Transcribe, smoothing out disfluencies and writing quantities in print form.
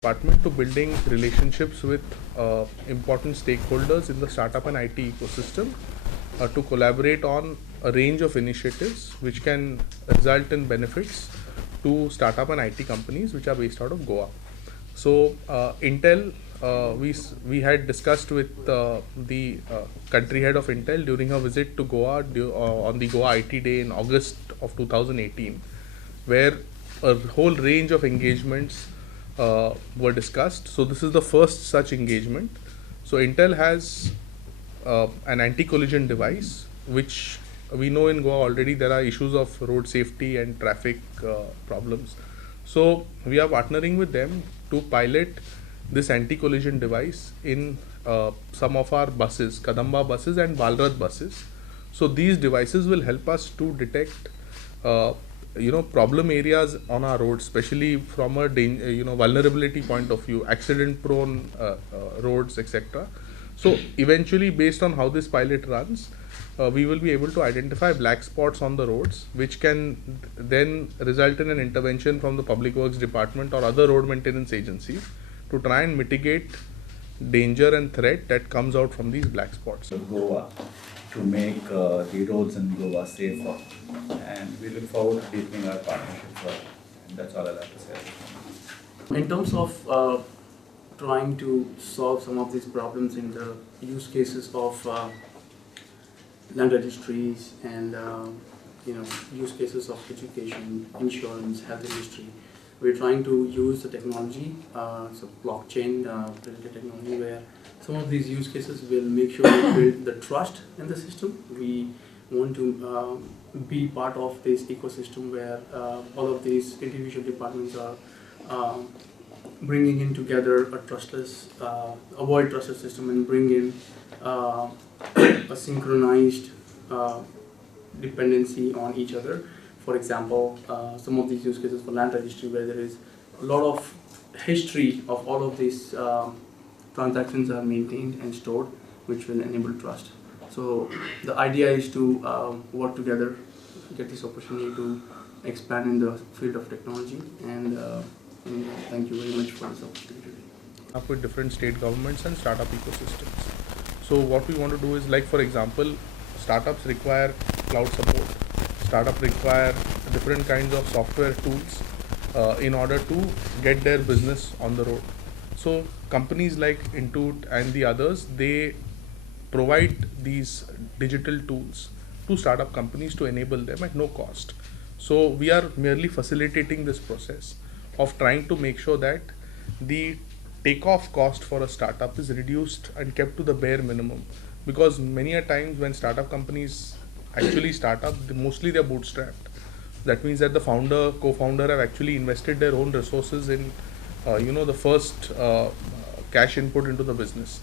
Department to building relationships with important stakeholders in the startup and IT ecosystem to collaborate on a range of initiatives which can result in benefits to startup and IT companies which are based out of Goa. So Intel, we had discussed with the country head of Intel during a visit to Goa on the Goa IT Day in August of 2018, where a whole range of engagements were discussed. So this is the first such engagement. So Intel has an anti-collision device, which we know in Goa already there are issues of road safety and traffic problems. So we are partnering with them to pilot this anti-collision device in some of our buses, Kadamba buses and Balrat buses. So these devices will help us to detect problem areas on our roads, especially from a vulnerability point of view, accident prone roads, etc. So eventually, based on how this pilot runs, we will be able to identify black spots on the roads, which can then result in an intervention from the Public Works Department or other road maintenance agencies to try and mitigate danger and threat that comes out from these black spots. Goa to make the roads in Goa safer, and we look forward to deepening our partnership further. And that's all I'll have to say. In terms of trying to solve some of these problems in the use cases of land registries and use cases of education, insurance, health industry, we're trying to use the technology, so blockchain related technology, where some of these use cases will make sure we build the trust in the system. We want to be part of this ecosystem where all of these individual departments are bringing in together a trustless, avoid trustless system and bring in a synchronized dependency on each other. For example, some of these use cases for land registry, where there is a lot of history of all of these transactions are maintained and stored, which will enable trust. So the idea is to work together, get this opportunity to expand in the field of technology, and thank you very much for this opportunity. Up with different state governments and startup ecosystems. So what we want to do is, like for example, startups require cloud support. Startups require different kinds of software tools in order to get their business on the road. So companies like Intuit and the others, they provide these digital tools to startup companies to enable them at no cost. So we are merely facilitating this process of trying to make sure that the takeoff cost for a startup is reduced and kept to the bare minimum, because many a times when startup companies actually start up, mostly they're bootstrapped. That means that the founder, co-founder have actually invested their own resources in the first cash input into the business.